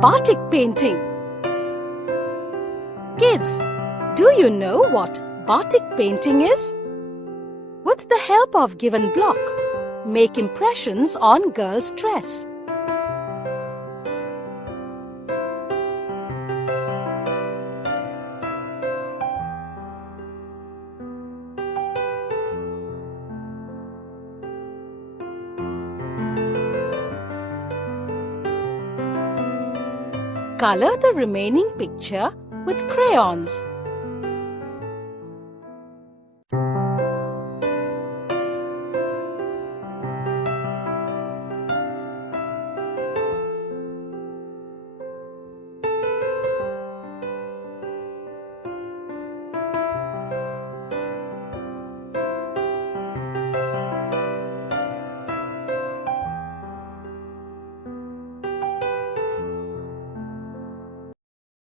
batik painting. Kids, do you know what batik painting is? With the help of given block, make impressions on girl's dress. Color the remaining picture with crayons.